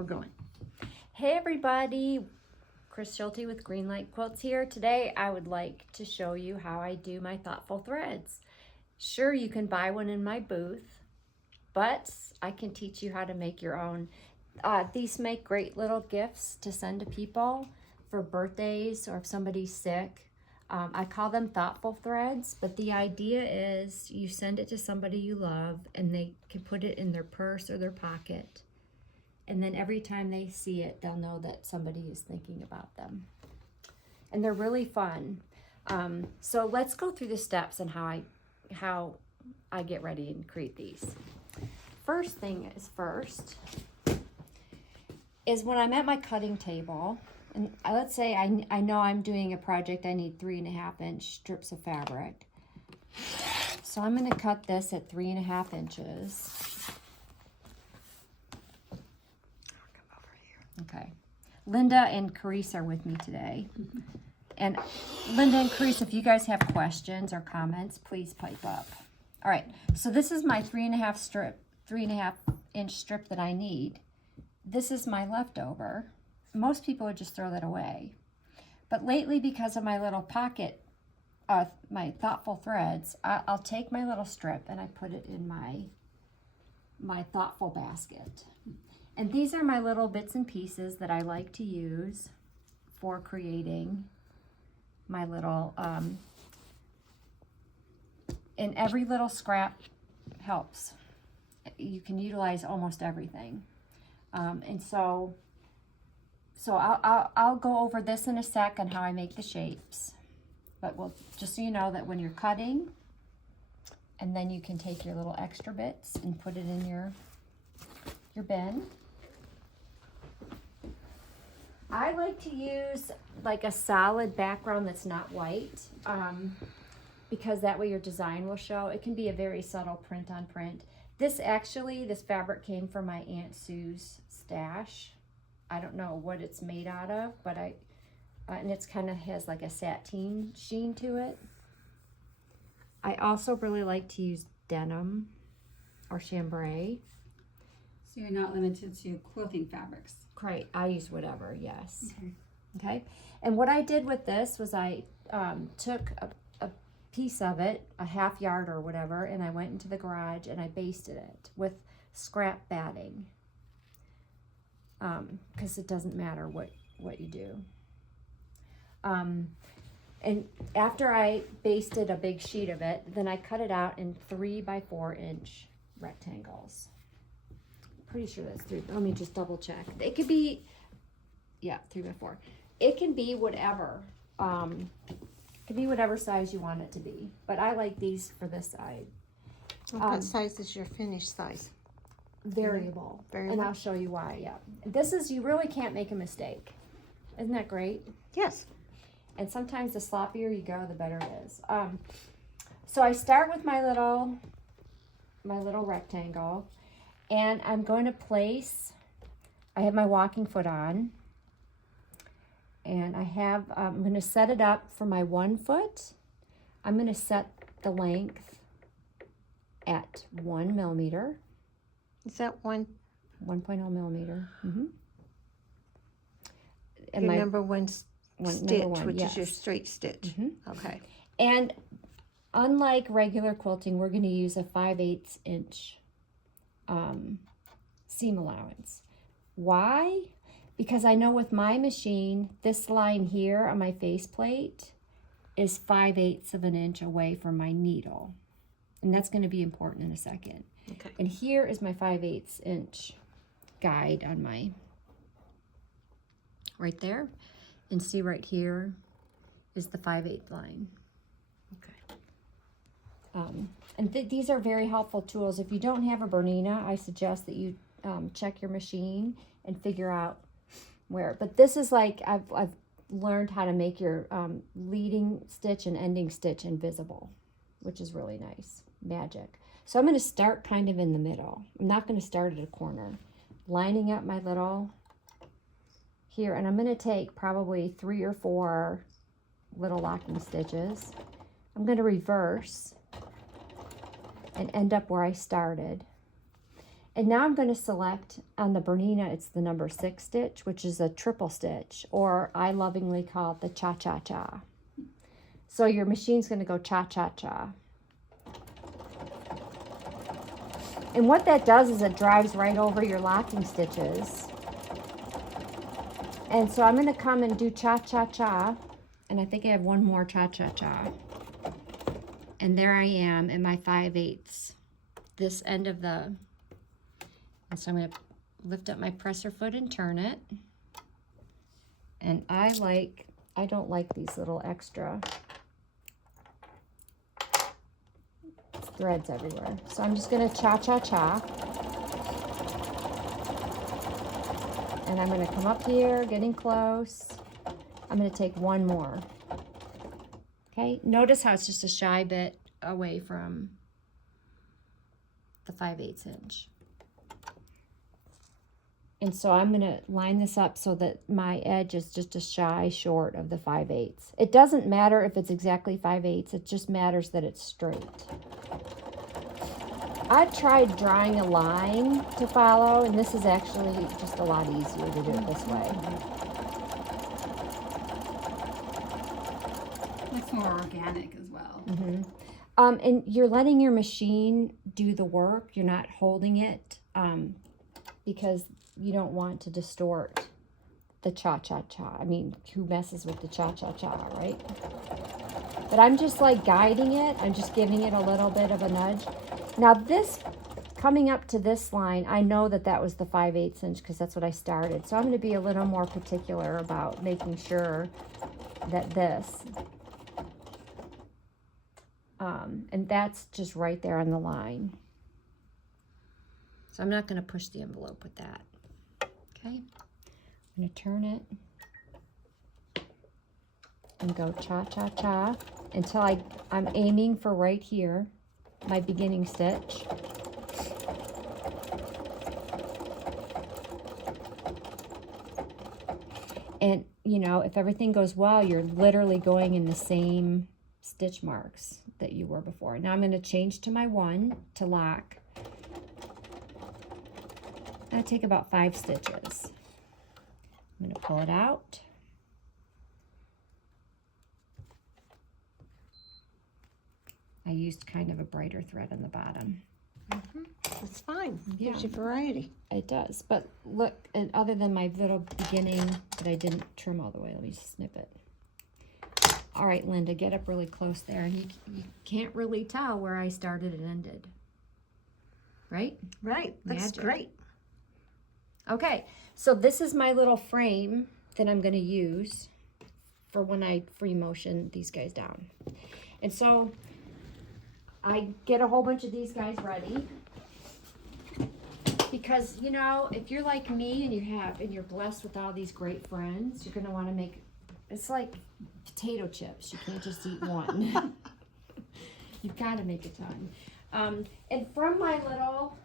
we're going. Hey everybody, Chris Schulte with Greenlight Quilts here. Today I would like to show you how I do my thoughtful threads. Sure, you can buy one in my booth, but I can teach you how to make your own. These make great little gifts to send to people for birthdays or if somebody's sick. I call them thoughtful threads, but the idea is you send it to somebody you love and they can put it in their purse or their pocket. And then every time they see it, they'll know that somebody is thinking about them. And they're really fun. So let's go through the steps and how I get ready and create these. First thing is when I'm at my cutting table, and let's say I know I'm doing a project, I need 3.5-inch strips of fabric. So I'm gonna cut this at 3.5 inches. Okay. Linda and Carice are with me today. And Linda and Carice, if you guys have questions or comments, please pipe up. All right, so this is my 3.5-inch strip that I need. This is my leftover. Most people would just throw that away. But lately, because of my little pocket, my thoughtful threads, I'll take my little strip and I put it in my thoughtful basket. And these are my little bits and pieces that I like to use for creating my little, and every little scrap helps. You can utilize almost everything. And so I'll go over this in a sec on how I make the shapes. But just so you know that when you're cutting, and then you can take your little extra bits and put it in your bin. I like to use like a solid background that's not white, because that way your design will show. It can be a very subtle print on print. This fabric came from my Aunt Sue's stash. I don't know what it's made out of, but and it's kind of has like a sateen sheen to it. I also really like to use denim or chambray. So you're not limited to quilting fabrics. Right, I use whatever, yes. Okay, and what I did with this was I took a piece of it, a half yard or whatever, and I went into the garage and I basted it with scrap batting. Because it doesn't matter what you do. And after I basted a big sheet of it, then I cut it out in 3x4-inch rectangles. Pretty sure that's 3. Let me just double check. It could be, yeah, 3x4. It can be whatever. It can be whatever size you want it to be. But I like these for this side. What size is your finished size? Variable. And I'll show you why. Yeah, this is, you really can't make a mistake. Isn't that great? Yes. And sometimes the sloppier you go, the better it is. So I start with my little rectangle, and I'm going to place, I have my walking foot on, and I'm going to set it up for my 1 foot. I'm going to set the length at 1 millimeter. Is that 1.0 millimeter. And your number one stitch, which yes. is your straight stitch. Okay. And unlike regular quilting, we're going to use a 5/8 inch seam allowance. Why? Because I know with my machine, this line here on my faceplate is 5/8 of an inch away from my needle. And that's going to be important in a second. Okay. And here is my 5/8 inch guide on my, right there. And see right here is the 5/8 line. Okay. And these are very helpful tools. If you don't have a Bernina, I suggest that you check your machine and figure out where. But this is like, I've learned how to make your leading stitch and ending stitch invisible, which is really nice. Magic. So I'm going to start kind of in the middle. I'm not going to start at a corner. Lining up my little here, and I'm going to take probably 3 or 4 little locking stitches. I'm going to reverse and end up where I started. And now I'm going to select on the Bernina, it's the number 6 stitch, which is a triple stitch, or I lovingly call it the cha-cha-cha. So your machine's going to go cha-cha-cha. And what that does is it drives right over your locking stitches. And so I'm going to come and do cha-cha-cha. And I think I have one more cha-cha-cha. And there I am at my 5/8, this end of the... And so I'm going to lift up my presser foot and turn it. And I don't like these little extra threads everywhere. So I'm just going to cha-cha-cha. And I'm going to come up here, getting close. I'm going to take one more. Okay, notice how it's just a shy bit away from the 5/8 inch. And so I'm going to line this up so that my edge is just a shy short of the 5/8. It doesn't matter if it's exactly 5/8, it just matters that it's straight. I've tried drawing a line to follow, and this is actually just a lot easier to do it this way. Looks more organic as well. Mm-hmm. And you're letting your machine do the work. You're not holding it because you don't want to distort the cha-cha-cha. I mean, who messes with the cha-cha-cha, right? But I'm just like guiding it. I'm just giving it a little bit of a nudge. Now this, coming up to this line, I know that that was the 5/8 inch because that's what I started. So I'm going to be a little more particular about making sure that this, and that's just right there on the line. So I'm not going to push the envelope with that. Okay, I'm going to turn it and go cha-cha-cha until I'm aiming for right here, my beginning stitch. And, you know, if everything goes well, you're literally going in the same stitch marks that you were before. Now I'm going to change to my 1 to lock. I take about 5 stitches. I'm going to pull it out. I used kind of a brighter thread on the bottom. Mm-hmm. That's fine. Yeah. Gives you variety. It does. But look, and other than my little beginning that I didn't trim all the way, let me snip it. All right, Linda, get up really close there. And you can't really tell where I started and ended. Right? Right. That's Magic. great. Okay, so this is my little frame that I'm going to use for when I free motion these guys down. And so I get a whole bunch of these guys ready because, you know, if you're like me and you're blessed with all these great friends, you're going to want to make, it's like potato chips. You can't just eat one. You've got to make a ton. And from my little,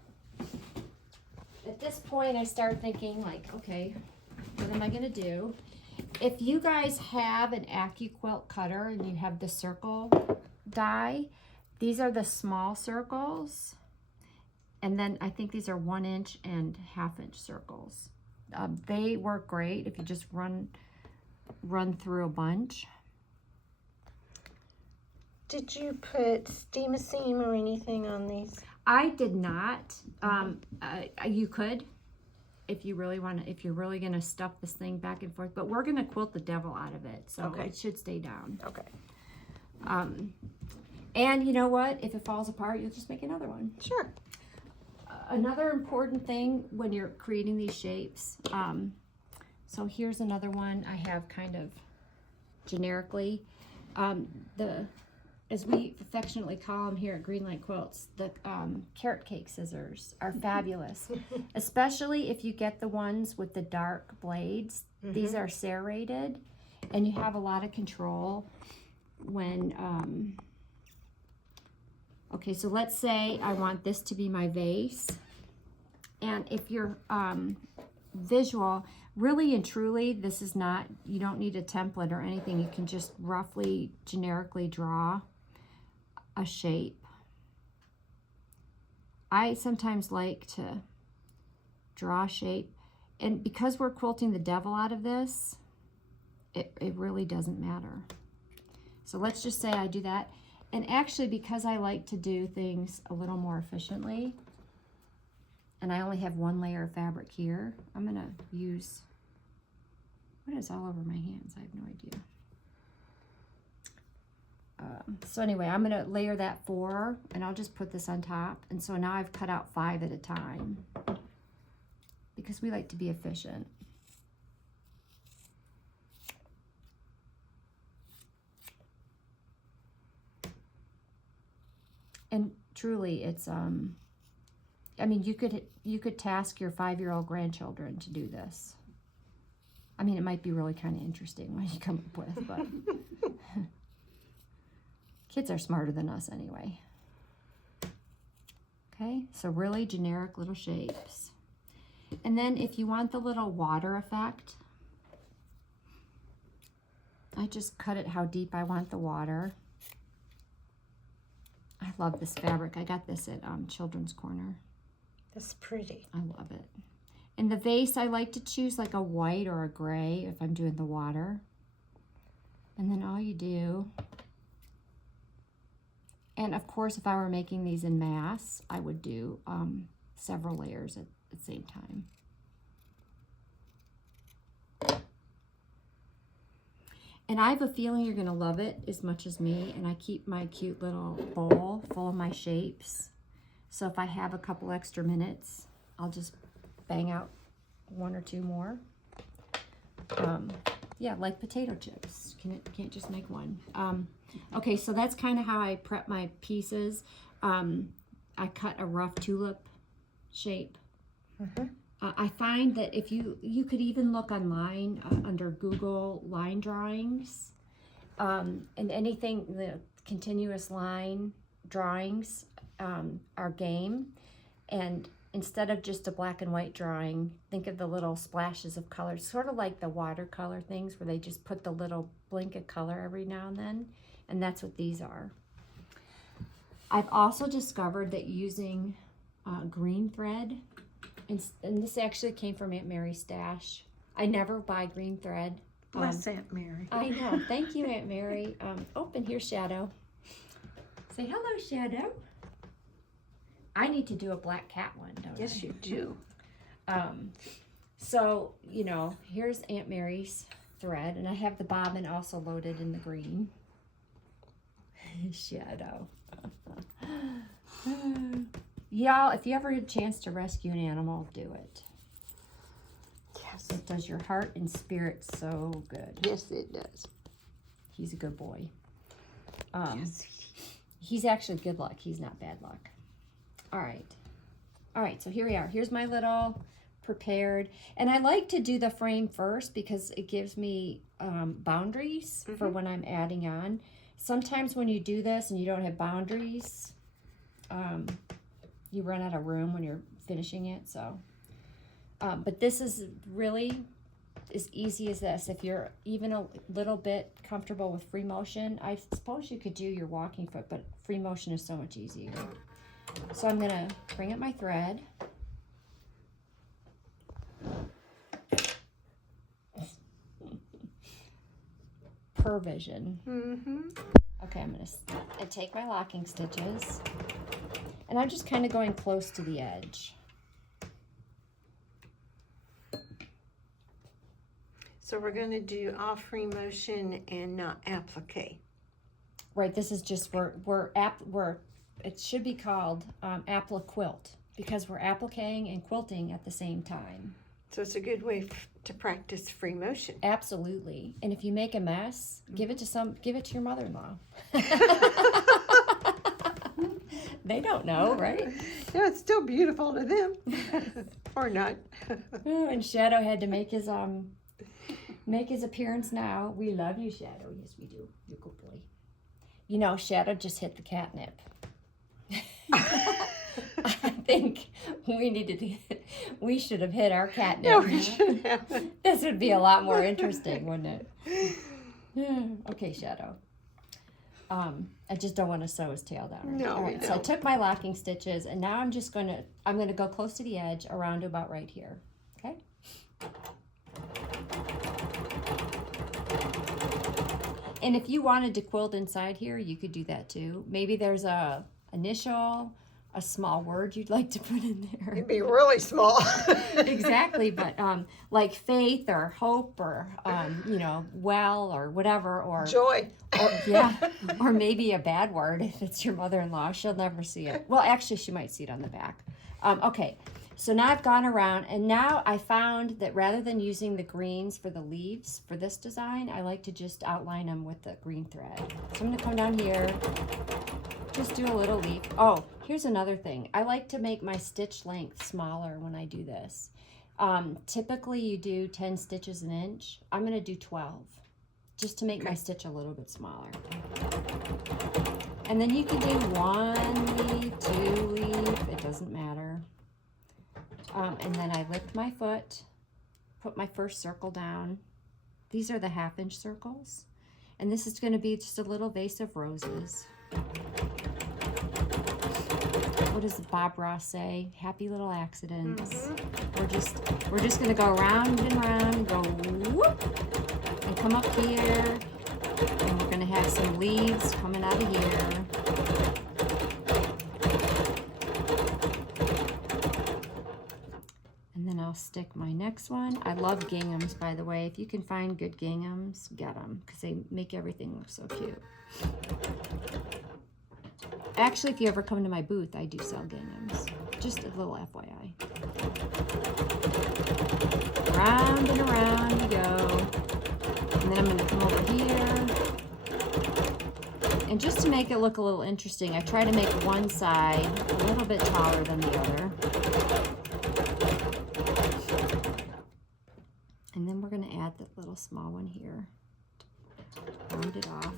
at this point I start thinking like, okay, what am I going to do? If you guys have an AccuQuilt cutter and you have the circle die, these are the small circles, and then I think these are 1 inch and 1/2 inch circles. They work great if you just run through a bunch. Did you put steam seam or anything on these? I did not. You could, if you really want to, if you're really going to stuff this thing back and forth, but we're going to quilt the devil out of it, so Okay. it should stay down. Okay. And you know what? If it falls apart, you'll just make another one. Sure. Another important thing when you're creating these shapes, so here's another one I have kind of generically. As we affectionately call them here at Greenlight Quilts, the carrot cake scissors are fabulous, especially if you get the ones with the dark blades. Mm-hmm. These are serrated, and you have a lot of control when, okay, so let's say I want this to be my vase, and if you're visual, really and truly, this is not, you don't need a template or anything. You can just roughly, generically draw a shape. I sometimes like to draw a shape. And because we're quilting the devil out of this, it really doesn't matter. So let's just say I do that. And actually, because I like to do things a little more efficiently, and I only have one layer of fabric here, I'm gonna use, what is all over my hands? I have no idea. So anyway, I'm gonna layer that 4, and I'll just put this on top. And so now I've cut out 5 at a time because we like to be efficient. And truly, it's I mean, you could task your 5-year-old grandchildren to do this. I mean, it might be really kind of interesting what you come up with, but kids are smarter than us anyway. Okay, so really generic little shapes. And then if you want the little water effect, I just cut it how deep I want the water. I love this fabric. I got this at Children's Corner. That's pretty. I love it. And the vase, I like to choose like a white or a gray if I'm doing the water. And then all you do, and of course, if I were making these in mass, I would do several layers at the same time. And I have a feeling you're going to love it as much as me. And I keep my cute little bowl full of my shapes. So if I have a couple extra minutes, I'll just bang out 1 or 2 more. Yeah, like potato chips. Can't just make one. Okay, so that's kind of how I prep my pieces. I cut a rough tulip shape. I find that if you could even look online under Google line drawings, and anything, the continuous line drawings are game. And instead of just a black and white drawing, think of the little splashes of color, sort of like the watercolor things where they just put the little blink of color every now and then. And that's what these are. I've also discovered that using green thread, and this actually came from Aunt Mary's stash. I never buy green thread. Bless Aunt Mary. I know. Thank you, Aunt Mary. And here's Shadow. Say hello, Shadow. I need to do a black cat one, don't I? Yes, you do. So, you know, here's Aunt Mary's thread, and I have the bobbin also loaded in the green. Shadow. Y'all, if you ever get a chance to rescue an animal, do it. Yes. It does your heart and spirit so good. Yes, it does. He's a good boy. Yes. He's actually good luck. He's not bad luck. All right, so here we are. Here's my little prepared. And I like to do the frame first because it gives me boundaries for when I'm adding on. Sometimes when you do this and you don't have boundaries, you run out of room when you're finishing it. So, but this is really as easy as this. If you're even a little bit comfortable with free motion, I suppose you could do your walking foot, but free motion is so much easier. So I'm gonna bring up my thread. Pervision. Okay, I'm gonna take my locking stitches, and I'm just kind of going close to the edge. So we're going to do all free motion and not applique. Right. This is just it should be called applique quilt because we're appliquing and quilting at the same time. So it's a good way to practice free motion. Absolutely. And if you make a mess, give it to your mother-in-law. They don't know, right? Yeah, it's still beautiful to them. Or not. Oh, and Shadow had to make his appearance now. We love you, Shadow. Yes, we do. You're a good boy. You know, Shadow just hit the catnip. I think we should have hit our catnip. Yeah, we should have. This would be a lot more interesting, wouldn't it? Yeah. Okay, Shadow. I just don't want to sew his tail down. No, All right, we so I don't. took my locking stitches, and now I'm going to go close to the edge around to about right here. Okay. And if you wanted to quilt inside here, you could do that too. Maybe there's a initial, a small word you'd like to put in there. It'd be really small. Exactly, but like faith or hope or well or whatever, or Joy. yeah, or maybe a bad word if it's your mother-in-law. She'll never see it. Well, actually, she might see it on the back. Okay, so now I've gone around, and now I found that rather than using the greens for the leaves for this design, I like to just outline them with the green thread. So I'm going to come down here, just do a little leaf. Oh, here's another thing. I like to make my stitch length smaller when I do this. Typically, you do 10 stitches an inch. I'm going to do 12. Just to make my stitch a little bit smaller. And then you can do 1 leaf, 2 leaf, it doesn't matter. And then I lift my foot, put my first circle down. These are the 1/2-inch circles. And this is going to be just a little vase of roses. What does Bob Ross say? Happy little accidents. We're just going to go round and round and go whoop. And come up here, and we're going to have some leaves coming out of here. And then I'll stick my next one. I love ginghams, by the way. If you can find good ginghams, get them, because they make everything look so cute. Actually, if you ever come to my booth, I do sell ginghams. Just a little FYI. Round and around we go. And then I'm going to come over here. And just to make it look a little interesting, I try to make one side a little bit taller than the other. And then we're going to add the little small one here. Round it off.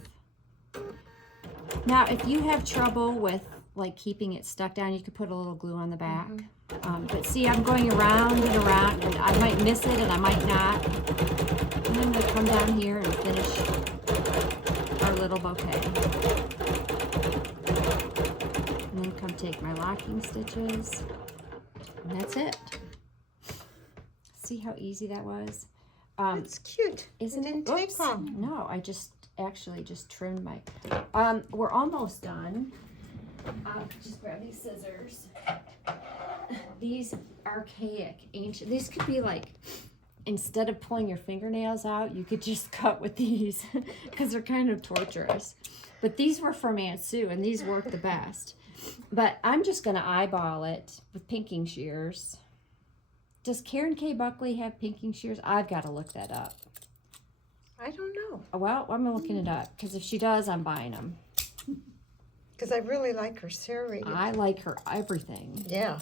Now, if you have trouble with like keeping it stuck down, you could put a little glue on the back. But see, I'm going around and around, and I might miss it and I might not. And I'm going to come down here and finish our little bouquet. And then come take my locking stitches. And that's it. See how easy that was? It's cute. Isn't it it? didn't take Oops. long. No, I just actually just trimmed my... we're almost done. Just grab these scissors. These archaic, ancient, these could be like, instead of pulling your fingernails out, you could just cut with these because they're kind of torturous. But these were from Aunt Sue, and these work the best. But I'm just going to eyeball it with pinking shears. Does Karen K. Buckley have pinking shears? I've got to look that up. I don't know. Well, I'm looking it up, because if she does, I'm buying them. Because I really like her serrated. I like her everything. Yeah.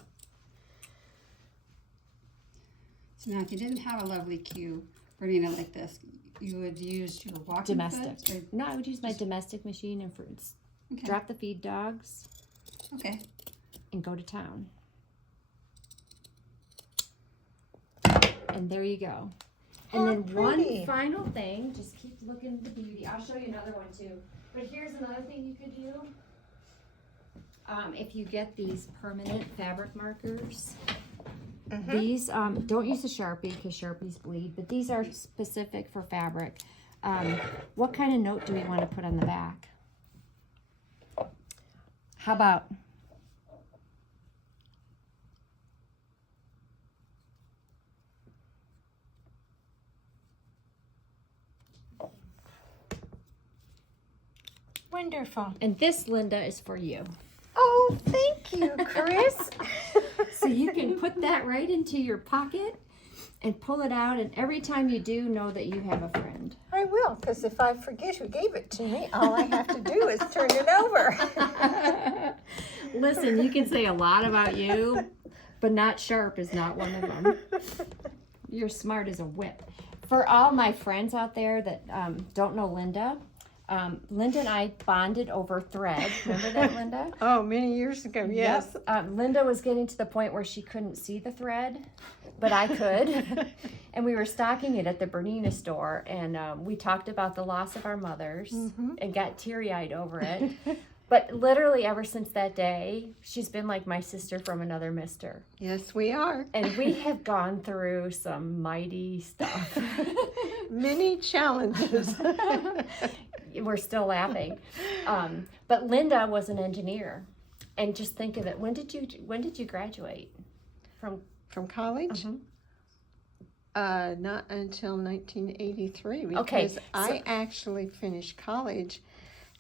So now if you didn't have a lovely cue for doing it like this, you would use your walking Domestic. foot? No, I would use my domestic machine and fruits. Okay. Drop the feed dogs Okay. and go to town. And there you go. And Oh, then pretty. one final thing, just keep looking at the beauty. I'll show you another one too. But here's another thing you could do. If you get these permanent fabric markers, these, don't use a Sharpie because Sharpies bleed, but these are specific for fabric. What kind of note do we want to put on the back? How about... Wonderful. And this, Linda, is for you. Oh, thank you, Chris. So you can put that right into your pocket and pull it out, and every time you do, know that you have a friend. I will, because if I forget who gave it to me, all I have to do is turn it over. Listen, you can say a lot about you, but not sharp is not one of them. You're smart as a whip. For all my friends out there that don't know Linda, Linda and I bonded over thread. Remember that, Linda? Oh, many years ago, yes. Yep. Linda was getting to the point where she couldn't see the thread. but I could. And we were stocking it at the Bernina store, and we talked about the loss of our mothers and got teary-eyed over it. But literally ever since that day, she's been like my sister from another mister. Yes, we are. And we have gone through some mighty stuff. Many challenges. We're still laughing. But Linda was an engineer. And just think of it. When did you graduate From college? Not until 1983, because Okay, so- I actually finished college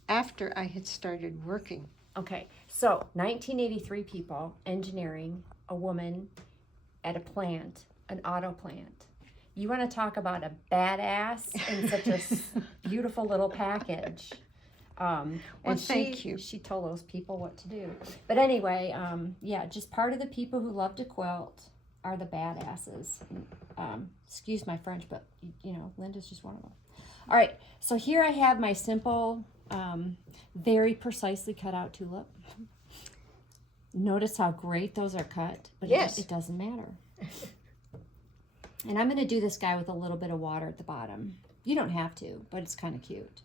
after I had started working. Okay, so 1983 people, engineering, a woman at a plant, an auto plant. You want to talk about a badass in such a beautiful little package. And thank you. She told those people what to do. But anyway, yeah, just part of the people who love to quilt are the badasses. Excuse my French, but you know, Linda's just one of them. All right, so here I have my simple, very precisely cut out tulip. Notice how great those are cut, but Yes. it doesn't matter. And I'm going to do this guy with a little bit of water at the bottom. You don't have to, but it's kind of cute.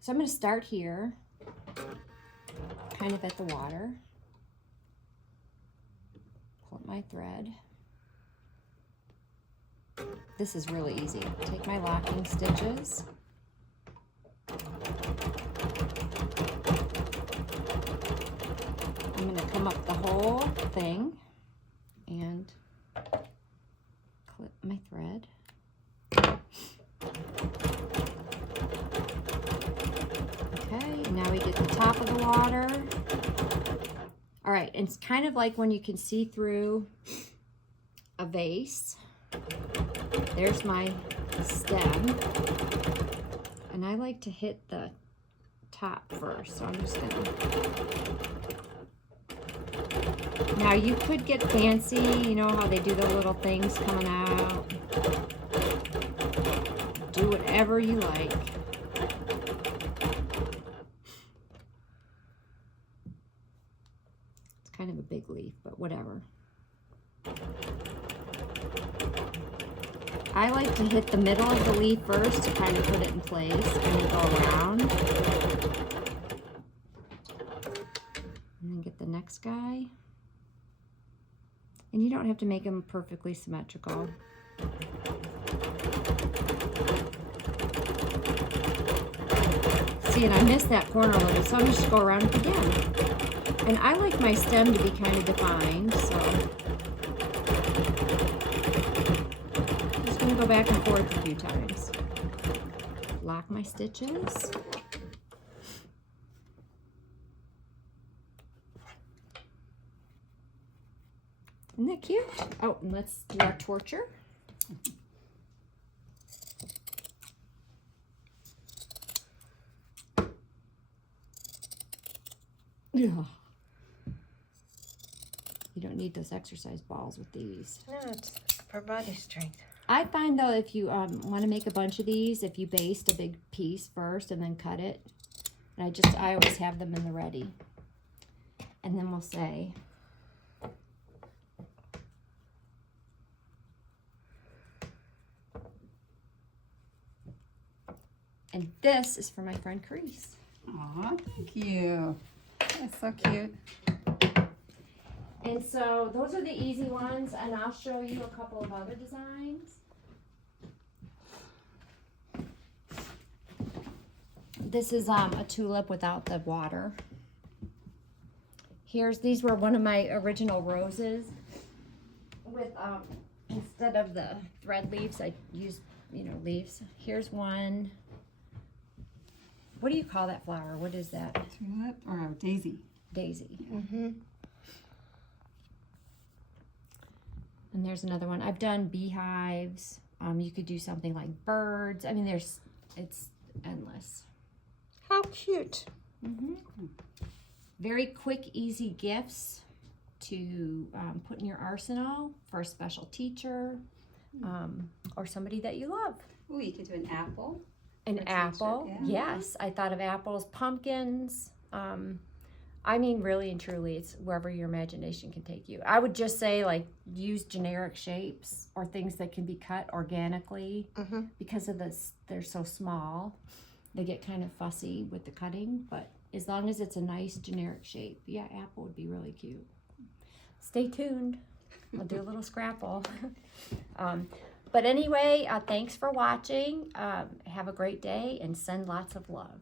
So I'm going to start here, kind of at the water. Pull up my thread. This is really easy. Take my locking stitches. I'm going to come up the whole thing and clip my thread. Okay, now we get the top of the water. All right, it's kind of like when you can see through a vase. There's my stem. And I like to hit the top first, so I'm just gonna. Now you could get fancy, you know how they do the little things coming out. Do whatever you like. It's kind of a big leaf, but whatever. I like to hit the middle of the leaf first to kind of put it in place and then go around. And then get the next guy. And you don't have to make them perfectly symmetrical. See, and I missed that corner a little, so I'm just go around it again. And I like my stem to be kind of defined, so go back and forth a few times. Lock my stitches. Isn't that cute? Oh, and let's do our torture. Yeah. You don't need those exercise balls with these. No, it's for body strength. I find though, if you want to make a bunch of these, if you baste a big piece first and then cut it, and I always have them in the ready. And then we'll say, and this is for my friend Crease. Aw, thank you. That's so cute. And so those are the easy ones, and I'll show you a couple of other designs. This is a tulip without the water. These were one of my original roses with, instead of the thread leaves, I used, leaves. Here's one. What do you call that flower? What is that? Tulip or daisy? Daisy. Mm-hmm. And there's another one. I've done beehives. You could do something like birds. I mean, it's endless. How cute. Mm-hmm. Very quick, easy gifts to put in your arsenal for a special teacher or somebody that you love. Ooh, you could do an apple. An apple, yeah. yes. I thought of apples, pumpkins. I mean, really and truly, it's wherever your imagination can take you. I would just say, like, use generic shapes or things that can be cut organically because of this. They're so small, they get kind of fussy with the cutting. But as long as it's a nice generic shape, yeah, apple would be really cute. Stay tuned. I'll do a little scrapple. But anyway, thanks for watching. Have a great day and send lots of love.